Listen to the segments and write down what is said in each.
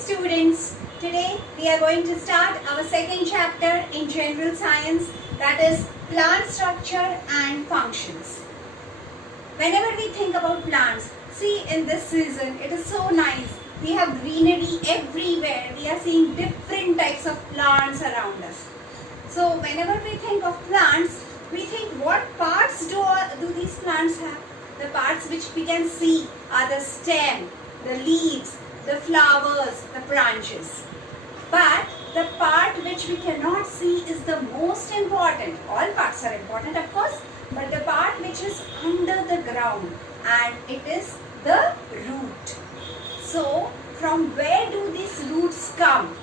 students, today we are going to start our second chapter in general science, that is plant structure and functions. Whenever we think about plants, see in this season it is so nice. We have greenery everywhere. We are seeing different types of plants around us. So whenever we think of plants, we think what parts do these plants have? The parts which we can see are the stem, the leaves, the flowers, the branches. But the part which we cannot see is the most important. All parts are important, of course, but the part which is under the ground, and it is the root. So from where do these roots come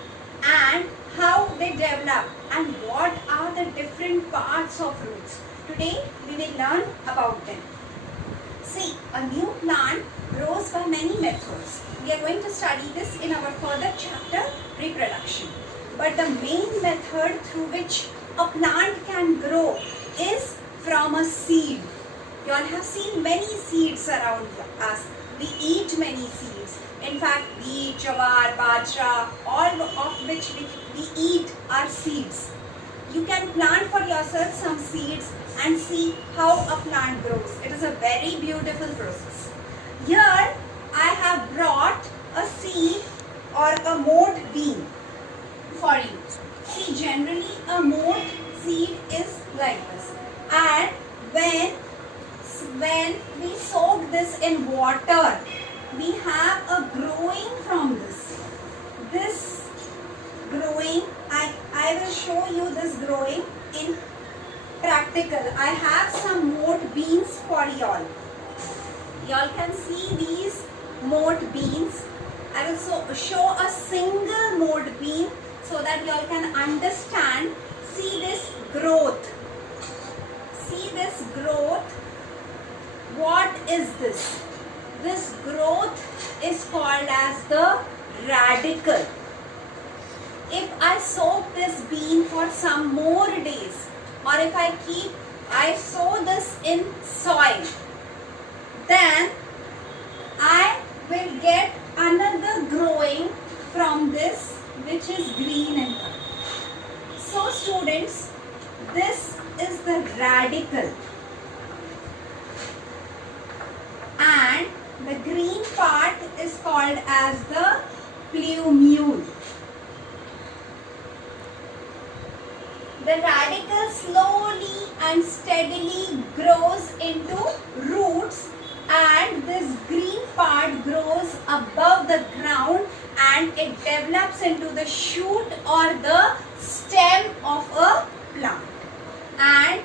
and how they develop and what are the different parts of roots? Today we will learn about them. See, a new plant grows by many methods. We are going to study this in our further chapter, reproduction. But the main method through which a plant can grow is from a seed. You all have seen many seeds around us. We eat many seeds. In fact, wheat, jawar, bajra, all of which we eat are seeds. You can plant for yourself some seeds and see how a plant grows. It is a very beautiful process. Here I have brought a seed or a mote bean for you. See, generally a mote seed is like this, and when we soak this in water, we have a growing from this. This growing, I will show you this growing in practical. I have some mote beans for y'all. Y'all can see these mote beans. I will show a single mote bean so that y'all can understand. See this growth. See this growth. What is this? This growth is called as the radicle. If I soak this bean for some more days, or if I sow this in soil, then I will get another growing from this which is green in color. So students, this is the radicle, and the green part is called as the plumule. The radicle slowly and steadily grows into roots, and this green part grows above the ground and it develops into the shoot or the stem of a plant. And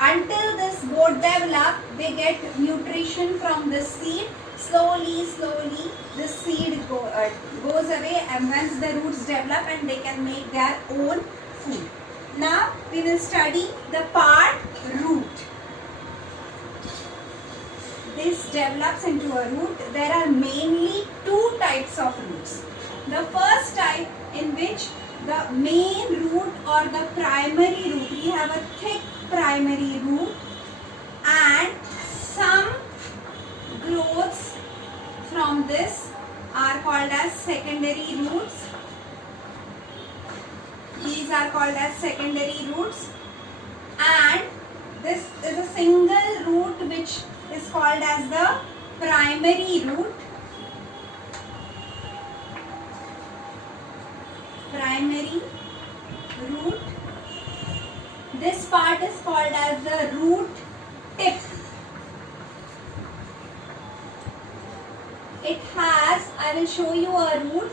until this both develop, they get nutrition from the seed. Slowly the seed goes away, and once the roots develop and they can make their own food. Now we will study the part root. This develops into a root. There are mainly two types of roots. The first type, in which the main root or the primary root, we have a thick primary root, and some growths from this are called as secondary roots. These are called as secondary roots, and this is a single root which is called as the primary root. Primary root. This part is called as the root tip. It has, I will show you a root.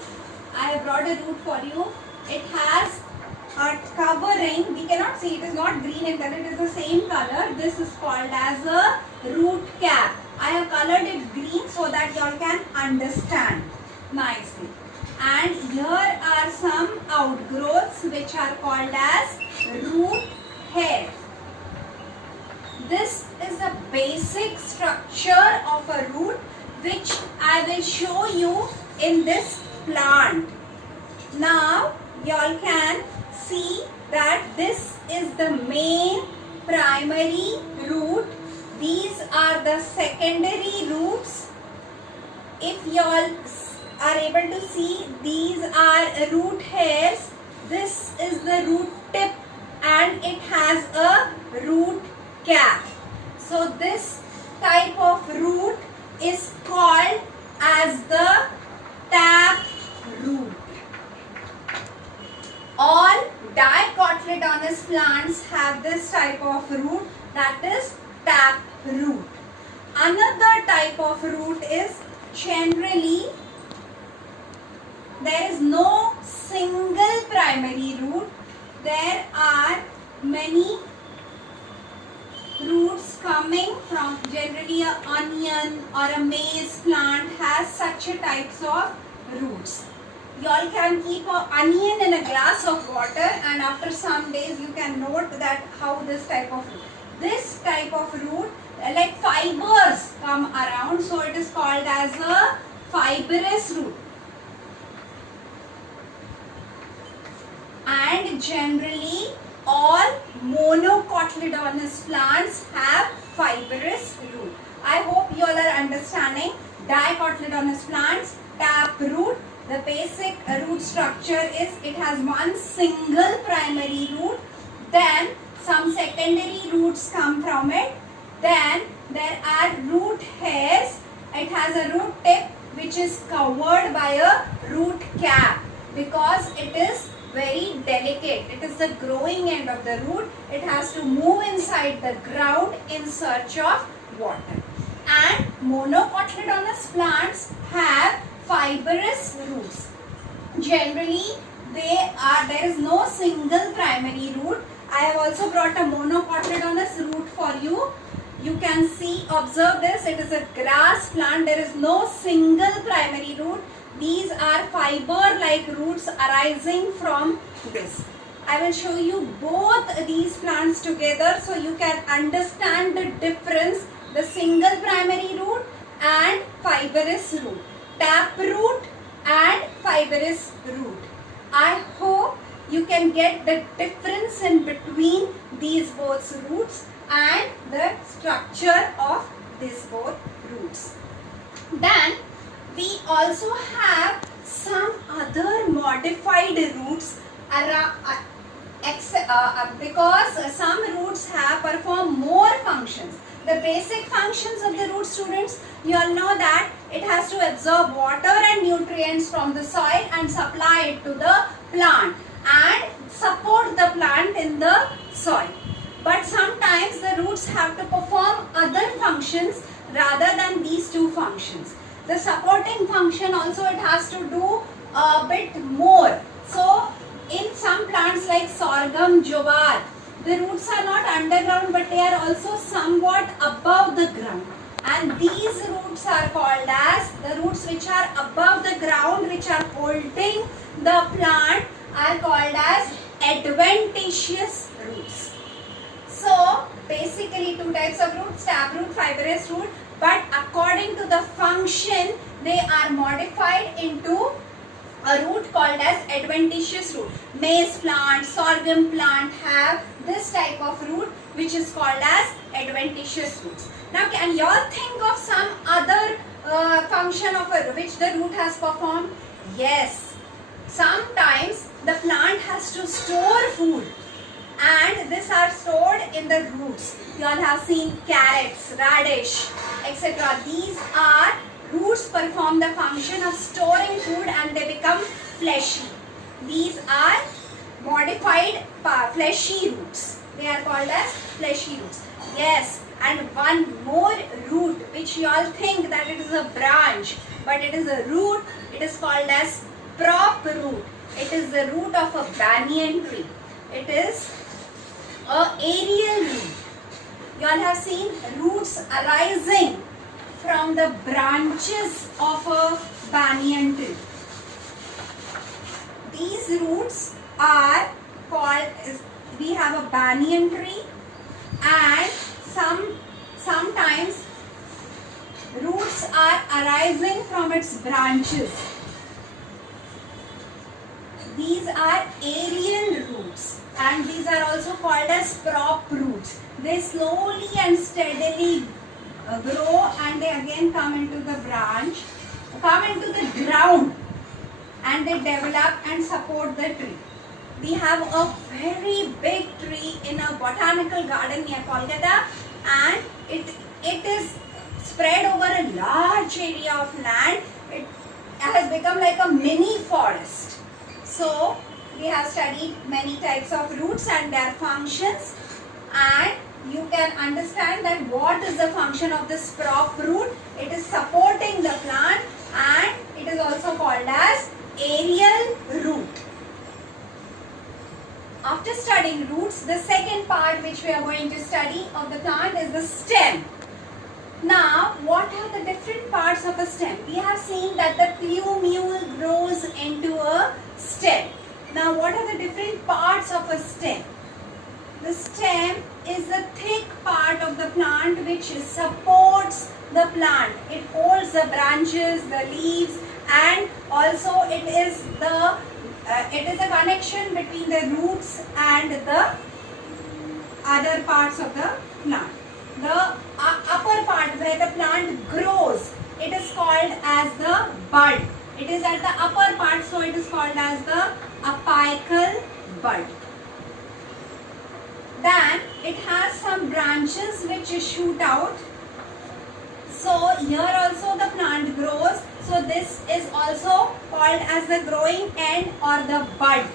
I have brought a root for you. It has a covering. We cannot see, it is not green in color, it is the same color. This is called as a root cap. I have colored it green so that you all can understand nicely. And here are some outgrowths which are called as root hair. This is the basic structure of a root which I will show you in this plant. Now you all can see that this is the main primary root. These are the secondary roots. If you all are able able to see, these are root hairs. This is the root tip and it has a root cap. So this type of root is called as the tap root. All dicotyledonous plants have this type of root, that is tap root. Another type of root is generally there is no single primary root. There are many roots coming from, generally a onion or a maize plant has such a types of roots. You all can keep an onion in a glass of water and after some days you can note that how this type of root. This type of root like fibers come around, so it is called as a fibrous root. And generally all monocotyledonous plants have fibrous root. I hope you all are understanding. Dicotyledonous plants, tap root. The basic root structure is it has one single primary root, then some secondary roots come from it, then there are root hairs. It has a root tip which is covered by a root cap because it is very delicate. It is the growing end of the root. It has to move inside the ground in search of water. And monocotyledonous plants have fibrous roots. Generally, there is no single primary root. I have also brought a monocotyledonous root for you. You can see, observe this, it is a grass plant. There is no single primary root. These are fiber-like roots arising from this. I will show you both these plants together so you can understand the difference, the single primary root and fibrous root. Tap root and fibrous root. I hope you can get the difference in between these both roots and the structure of these both roots. Then we also have some other modified roots because some roots have perform more functions. The basic functions of the root, students, you all know that it has to absorb water and nutrients from the soil and supply it to the plant and support the plant in the soil. But sometimes the roots have to perform other functions rather than these two functions. The supporting function also it has to do a bit more. So in some plants like sorghum, jowar, the roots are not underground but they are also somewhat above the ground. And these roots are called as, the roots which are above the ground, which are holding the plant, are called as adventitious roots. So basically two types of roots, tap root, fibrous root, but according to the function they are modified into a root called as adventitious root. Maize plant, sorghum plant have this type of root which is called as adventitious roots. Now can you all think of some other function of which the root has performed? Yes. Sometimes the plant has to store food and these are stored in the roots. You all have seen carrots, radish, etc. These are roots perform the function of storing food and they become fleshy. These are modified fleshy roots. They are called as fleshy roots. Yes, and one more root which you all think that it is a branch, but it is a root. It is called as prop root. It is the root of a banyan tree. It is a aerial root. You all have seen roots arising from the branches of a banyan tree. These roots are called, we have a banyan tree and sometimes roots are arising from its branches. These are aerial roots and these are also called as prop roots. They slowly and steadily grow and they again come into the branch, come into the ground and they develop and support the tree. We have a very big tree in a botanical garden near Kolkata, and it is spread over a large area of land. It has become like a mini forest. So we have studied many types of roots and their functions, and you can understand that what is the function of this prop root. It is supporting the plant, and it is also called as aerial root. After studying roots, the second part which we are going to study of the plant is the stem. Now, what are the different parts of a stem? We have seen that the plumule grows into a stem. Now, what are the different parts of a stem? The stem is the thick part of the plant which supports the plant. It holds the branches, the leaves, and also it is a connection between the roots and the other parts of the plant. The upper part where the plant grows, it is called as the bud. It is at the upper part, so it is called as the apical bud. Then it has some branches which shoot out. So here also the plant grows. So this is also called as the growing end or the bud.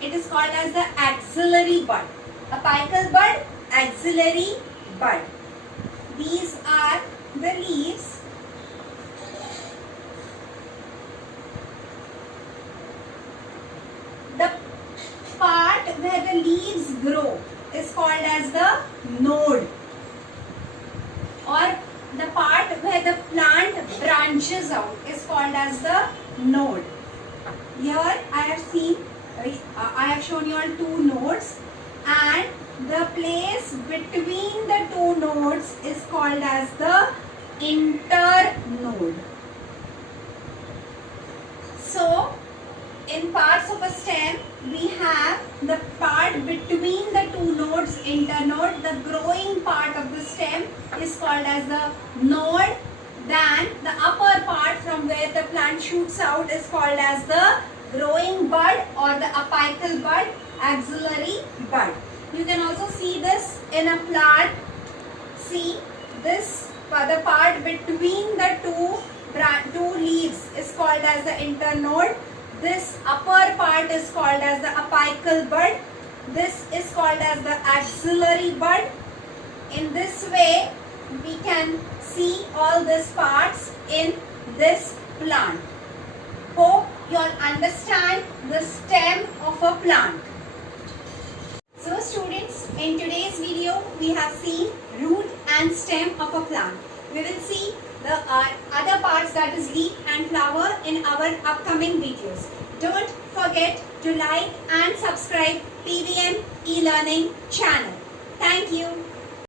It is called as the axillary bud. Apical bud, axillary bud. These are the leaves. The part where the leaves grow is called as the node, or the part where the plant branches out is called as the node. Here I have shown you all two nodes, and the place between the two nodes is called as the internode. So in parts of a stem, we have the part between the two nodes, internode. The growing part of the stem is called as the node. Then the upper part from where the plant shoots out is called as the growing bud or the apical bud, axillary bud. You can also see this in a plant. See this, the part between the two leaves is called as the internode. This upper part is called as the apical bud. This is called as the axillary bud. In this way, we can see all these parts in this plant. Hope you all understand the stem of a plant. So students, in today's video, we have seen root and stem of a plant. We will see the other parts, that is leaf and flower, in our upcoming videos. Don't forget to like and subscribe PVM e-learning channel. Thank you.